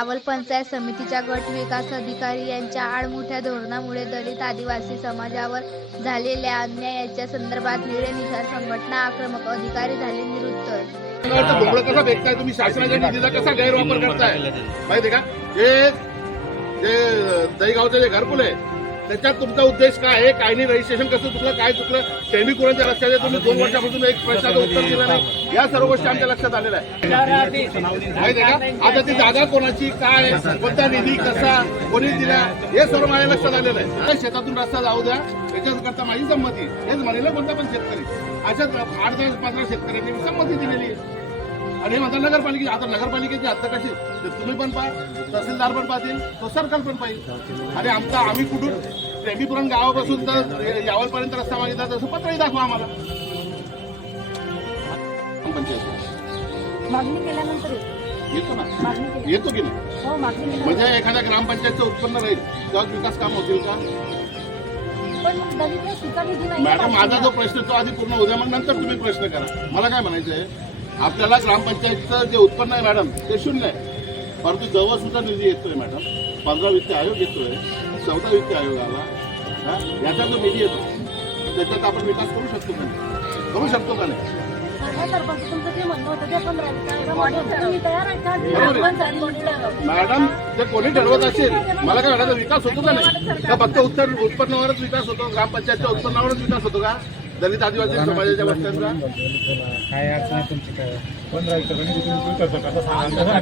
यावल पंचायत समितीच्या गट विकास अधिकारी यांच्या आडमुठ्या धोरणामुळे दलित आदिवासी समाजावर झालेल्या अन्यायाच्या संदर्भात निळेनिळा संघटना आक्रमक, अधिकारी झाले निरुत्तर। भोंगळ कसा फेकताय तुम्ही, शासनाच्या निधीचा कसा गैरवापर करताय माहिती का? जे दहीगावचं जे घरकुल आहे त्याच्यात तुमचा उद्देश काय आहे, काय नाही, रजिस्ट्रेशन कसं चुकलं, काय चुकलं, सैनिकांच्या लक्षात आहे। तुम्ही 2 वर्षापासून एक प्रश्नाचं उत्तर दिलं नाही, या सर्व गोष्टी आमच्या लक्षात आलेल्या आहे माहिती आहे का? आता ती जागा कोणाची, काय, कोणता निधी, कसा, कोणी दिला, हे सर्व माझ्या लक्षात आलेलं आहे। शेतातून रस्ता जाऊ द्या, याच्याकरता माझी संमती, हेच म्हणेल कोणता पण शेतकरी। अशाच 8-10-15 शेतकऱ्यांनी संमती दिलेली आहे आणि हे म्हणतात नगरपालिकेची। आता नगरपालिकेची हद्द कशी, तुम्ही पण पाहा, तहसीलदार पण पाहतील, तो सर्कल पण पाहिजे। आणि आम्ही कुठून प्रेमीपुरण गावापासून तर यावलपर्यंत रस्ता मागितला, तसं पत्रही दाखवा आम्हाला। मागणी केल्यानंतर येतो ना, येतो की नाही? म्हणजे एखाद्या ग्रामपंचायतचं उत्पन्न राहील तेव्हा विकास काम होतील का? मॅडम, माझा जो प्रश्न तो आधी पूर्ण होऊ द्या, मग नंतर तुम्ही प्रश्न करा। मला काय म्हणायचं आहे, आपल्याला ग्रामपंचायतचं जे उत्पन्न आहे मॅडम ते 0 आहे, परंतु जवळ सुद्धा निधी येतोय मॅडम। 15 वित्त आयोग येतोय, 14 वित्त आयोग आला, याचा जो निधी येतो त्याच्यात आपण विकास करू शकतो का नाही? करू शकतो का नाही? मॅडम, ते कोणी ठरवत असेल, मला काय म्हणायचं, विकास होतो का नाही? का फक्त उत्पन्नावरच विकास होतो, ग्रामपंचायतच्या उत्पन्नावरच विकास होतो का दलित आदिवासी समाजाच्या वस्त्यांचा? काय अडचण आहे तुमची? काय 15